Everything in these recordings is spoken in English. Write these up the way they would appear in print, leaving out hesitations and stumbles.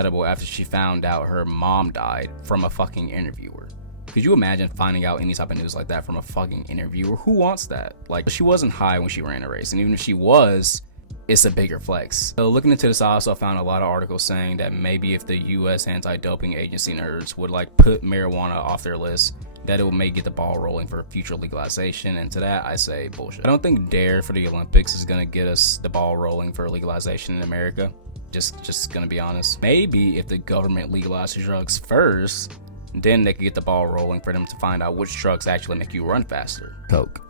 Edible after she found out her mom died from a fucking interviewer. Could you imagine finding out any type of news like that from a fucking interviewer? Who wants that? Like, she wasn't high when she ran a race, and even if she was, it's a bigger flex. So looking into this, I also found a lot of articles saying that maybe if the US anti-doping agency nerds would like put marijuana off their list, that it may get the ball rolling for future legalization. And to that I say bullshit. I don't think DARE for the Olympics is gonna get us the ball rolling for legalization in America. Just gonna be honest. Maybe if the government legalizes drugs first, then they could get the ball rolling for them to find out which drugs actually make you run faster. Coke.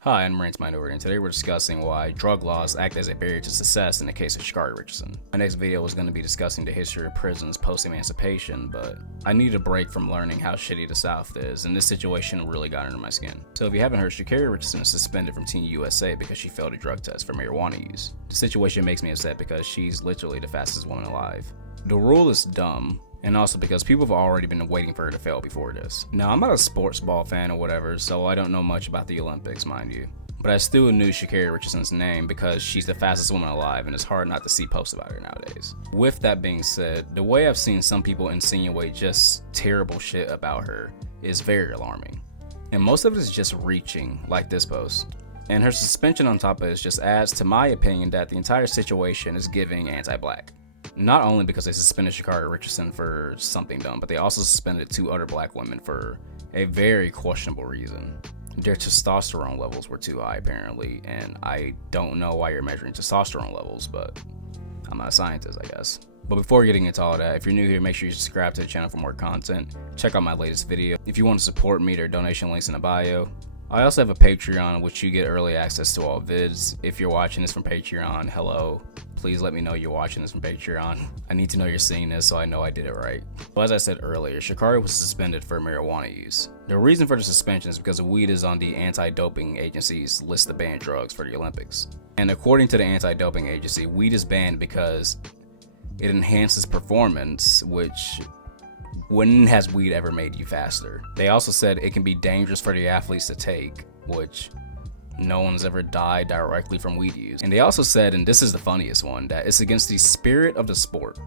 Hi, I'm Marines Minority, and today we're discussing why drug laws act as a barrier to success in the case of Sha'Carri Richardson. My next video is going to be discussing the history of prisons post-emancipation, but I need a break from learning how shitty the South is, and this situation really got under my skin. So if you haven't heard, Sha'Carri Richardson is suspended from Team USA because she failed a drug test for marijuana use. The situation makes me upset because she's literally the fastest woman alive. The rule is dumb, and also because people have already been waiting for her to fail before this. Now, I'm not a sports ball fan or whatever, so I don't know much about the Olympics, mind you. But I still knew Sha'Carri Richardson's name because she's the fastest woman alive, and it's hard not to see posts about her nowadays. With that being said, the way I've seen some people insinuate just terrible shit about her is very alarming. And most of it is just reaching, like this post. And her suspension on top of it just adds to my opinion that the entire situation is giving anti-black. Not only because they suspended Sha'Carri Richardson for something dumb, but they also suspended 2 other black women for a very questionable reason. Their testosterone levels were too high apparently, and I don't know why you're measuring testosterone levels, but I'm not a scientist, I guess. But before getting into all that, if you're new here, make sure you subscribe to the channel for more content. Check out my latest video. If you want to support me, there are donation links in the bio. I also have a Patreon in which you get early access to all vids. If you're watching this from Patreon, hello. Please let me know you're watching this from Patreon. I need to know you're seeing this so I know I did it right. Well, as I said earlier, Sha'Carri was suspended for marijuana use. The reason for the suspension is because weed is on the anti-doping agency's list of banned drugs for the Olympics. And according to the anti-doping agency, weed is banned because it enhances performance, which when has weed ever made you faster? They also said it can be dangerous for the athletes to take, which no one's ever died directly from weed use. And they also said, and this is the funniest one, that it's against the spirit of the sport.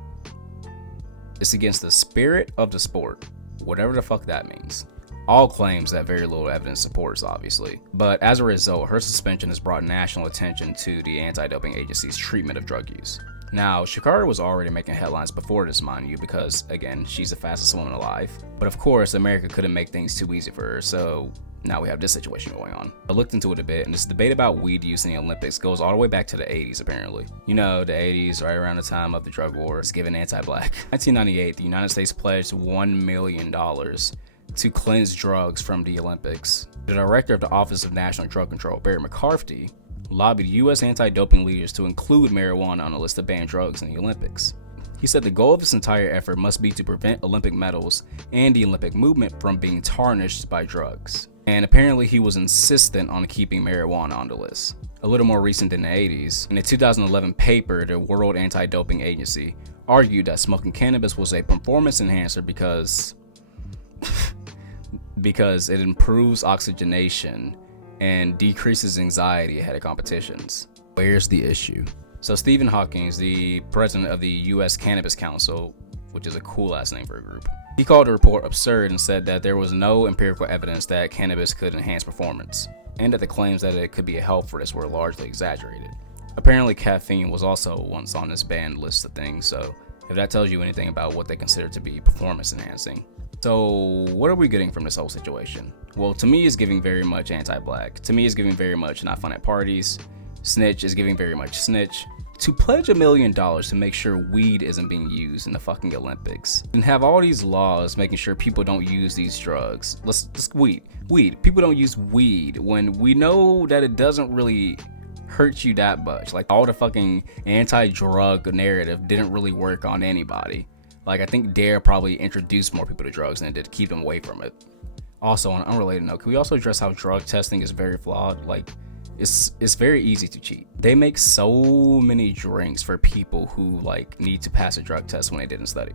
It's against the spirit of the sport, whatever the fuck that means. All claims that very little evidence supports, obviously. But as a result, her suspension has brought national attention to the anti-doping agency's treatment of drug use. Now, Sha'Carri was already making headlines before this, mind you, because, again, she's the fastest woman alive. But of course, America couldn't make things too easy for her, so now we have this situation going on. I looked into it a bit, and this debate about weed use in the Olympics goes all the way back to the 80s, apparently. You know, the 80s, right around the time of the drug war, is given anti-black. 1998, the United States pledged $1 million to cleanse drugs from the Olympics. The director of the Office of National Drug Control, Barry McCarthy, lobbied U.S. anti-doping leaders to include marijuana on the list of banned drugs in the Olympics. He said the goal of this entire effort must be to prevent Olympic medals and the Olympic movement from being tarnished by drugs. And apparently he was insistent on keeping marijuana on the list. A little more recent than the 80s, in a 2011 paper, the World Anti-Doping Agency argued that smoking cannabis was a performance enhancer because it improves oxygenation and decreases anxiety ahead of competitions. Where's the issue? So Stephen Hawking, the president of the US Cannabis Council, which is a cool ass name for a group, he called the report absurd and said that there was no empirical evidence that cannabis could enhance performance, and that the claims that it could be a health risk were largely exaggerated. Apparently caffeine was also once on this banned list of things, so if that tells you anything about what they consider to be performance enhancing. So what are we getting from this whole situation? Well, to me, it's giving very much anti-black. To me, it's giving very much not fun at parties. Snitch is giving very much snitch. To pledge $1 million to make sure weed isn't being used in the fucking Olympics, and have all these laws making sure people don't use these drugs. Weed. People don't use weed when we know that it doesn't really hurt you that much. Like, all the fucking anti-drug narrative didn't really work on anybody. Like, I think DARE probably introduced more people to drugs than it did to keep them away from it. Also, on an unrelated note, can we also address how drug testing is very flawed? Like, it's very easy to cheat. They make so many drinks for people who like need to pass a drug test when they didn't study.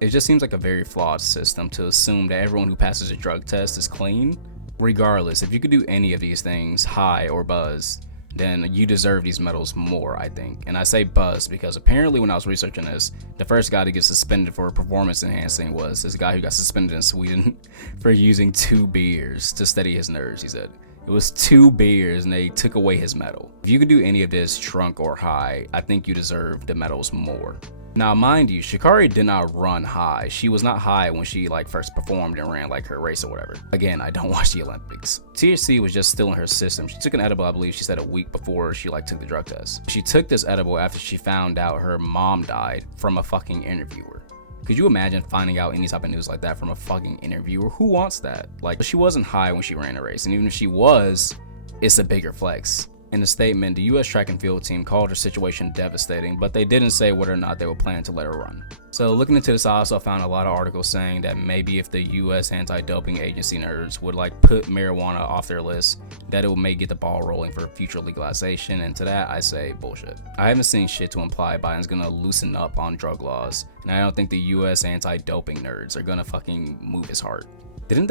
It just seems like a very flawed system to assume that everyone who passes a drug test is clean. Regardless, if you could do any of these things, high or buzz, then you deserve these medals more, I think. And I say buzz because apparently when I was researching this, the first guy to get suspended for performance enhancing was this guy who got suspended in Sweden for using 2 beers to steady his nerves, he said. It was 2 beers and they took away his medal. If you could do any of this drunk or high, I think you deserve the medals more. Now, mind you, Sha'Carri did not run high. She was not high when she first performed and ran her race or whatever. Again, I don't watch the Olympics. THC was just still in her system. She took an edible, I believe she said a week before she took the drug test. She took this edible after she found out her mom died from a fucking interviewer. Could you imagine finding out any type of news like that from a fucking interviewer? Who wants that? She wasn't high when she ran the race, and even if she was, it's a bigger flex. In the statement, the U.S. track and field team called her situation devastating, but they didn't say whether or not they were planning to let her run. So looking into this, I also found a lot of articles saying that maybe if the U.S. anti-doping agency nerds would put marijuana off their list, that it may get the ball rolling for future legalization, and to that I say bullshit. I haven't seen shit to imply Biden's gonna loosen up on drug laws, and I don't think the U.S. anti-doping nerds are gonna fucking move his heart. Didn't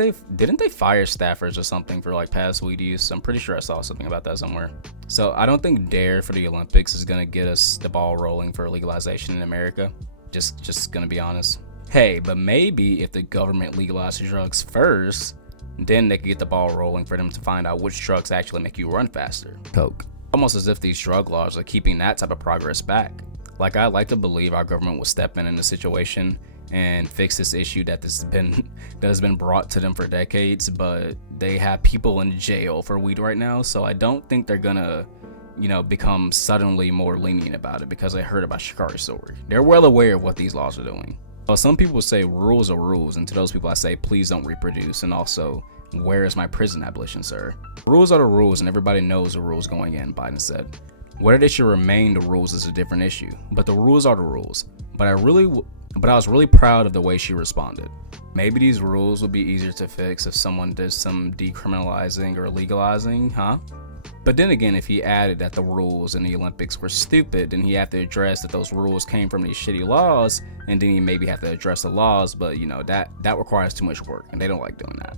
they fire staffers or something for past weed use? I'm pretty sure I saw something about that somewhere. So I don't think DARE for the Olympics is gonna get us the ball rolling for legalization in America. Just gonna be honest. Hey, but maybe if the government legalizes drugs first, then they could get the ball rolling for them to find out which drugs actually make you run faster. Coke. Almost as if these drug laws are keeping that type of progress back. I like to believe our government will step in the situation and fix this issue that has been brought to them for decades, but they have people in jail for weed right now, so I don't think they're gonna become suddenly more lenient about it because they heard about Sha'Carri's story. They're well aware of what these laws are doing. Well, some people say rules are rules, and to those people I say please don't reproduce, and also where is my prison abolition, sir? Rules are the rules and everybody knows the rules going in, Biden said. Whether they should remain the rules is a different issue, but the rules are the rules. But I was really proud of the way she responded. Maybe these rules would be easier to fix if someone did some decriminalizing or legalizing, huh? But then again, if he added that the rules in the Olympics were stupid, then he have to address that those rules came from these shitty laws, and then he maybe have to address the laws, but that requires too much work, and they don't like doing that.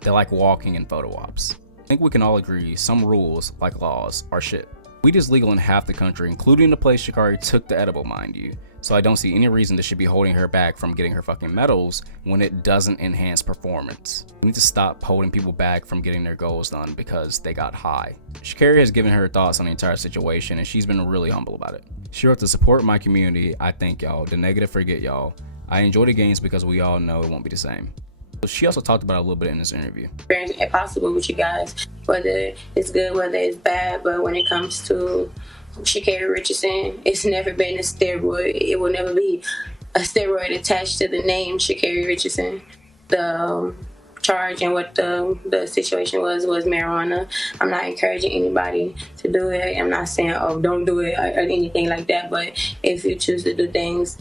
They like walking in photo ops. I think we can all agree some rules, like laws, are shit. Weed is legal in half the country, including the place Sha'Carri took the edible, mind you. So I don't see any reason that should be holding her back from getting her fucking medals when it doesn't enhance performance. We need to stop holding people back from getting their goals done because they got high. Sha'Carri has given her thoughts on the entire situation, and she's been really humble about it. She wrote, to support my community, I thank y'all. The negative, forget y'all. I enjoy the games because we all know it won't be the same. She also talked about it a little bit in this interview. If possible with you guys, whether it's good, whether it's bad, but when it comes to Sha'Carri Richardson, it's never been a steroid. It will never be a steroid attached to the name Sha'Carri Richardson. The charge and what the situation was marijuana. I'm not encouraging anybody to do it. I'm not saying, oh, don't do it or anything like that, but if you choose to do things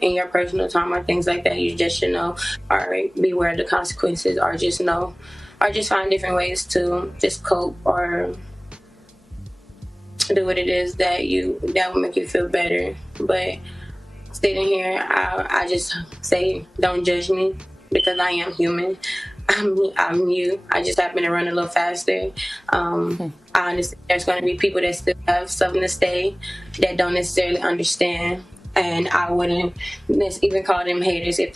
in your personal time or things like that, you just should know or beware of the consequences, or just know, or just find different ways to just cope or do what it is that will make you feel better. But sitting here, I just say don't judge me because I am human. I'm you. I just happen to run a little faster. I understand there's going to be people that still have something to say that don't necessarily understand. And I wouldn't even call them haters if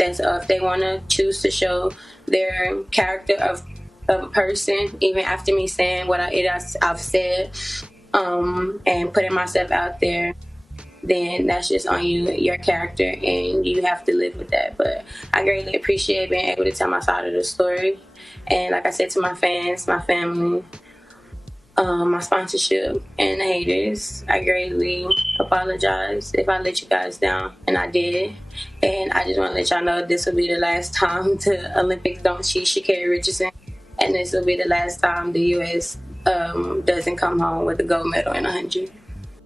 they want to choose to show their character of a person, even after me saying what I've said, and putting myself out there, then that's just on you, your character, and you have to live with that. But I greatly appreciate being able to tell my side of the story. And like I said to my fans, my family, my sponsorship, and the haters, I greatly apologize if I let you guys down, and I did. And I just want to let y'all know this will be the last time the Olympics don't cheat Sha'Carri Richardson, and this will be the last time the U.S. Doesn't come home with a gold medal in 100.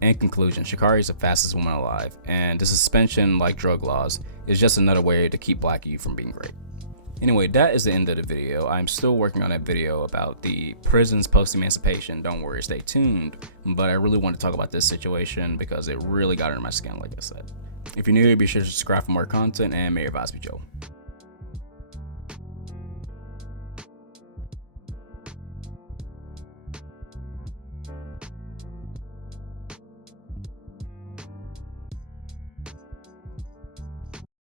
In conclusion, Sha'Carri is the fastest woman alive, and the suspension, like drug laws, is just another way to keep black youth from being great. Anyway, that is the end of the video. I'm still working on that video about the prisons post-emancipation. Don't worry, stay tuned. But I really want to talk about this situation because it really got under my skin, like I said. If you're new here, be sure to subscribe for more content, and may your vibes be Joe.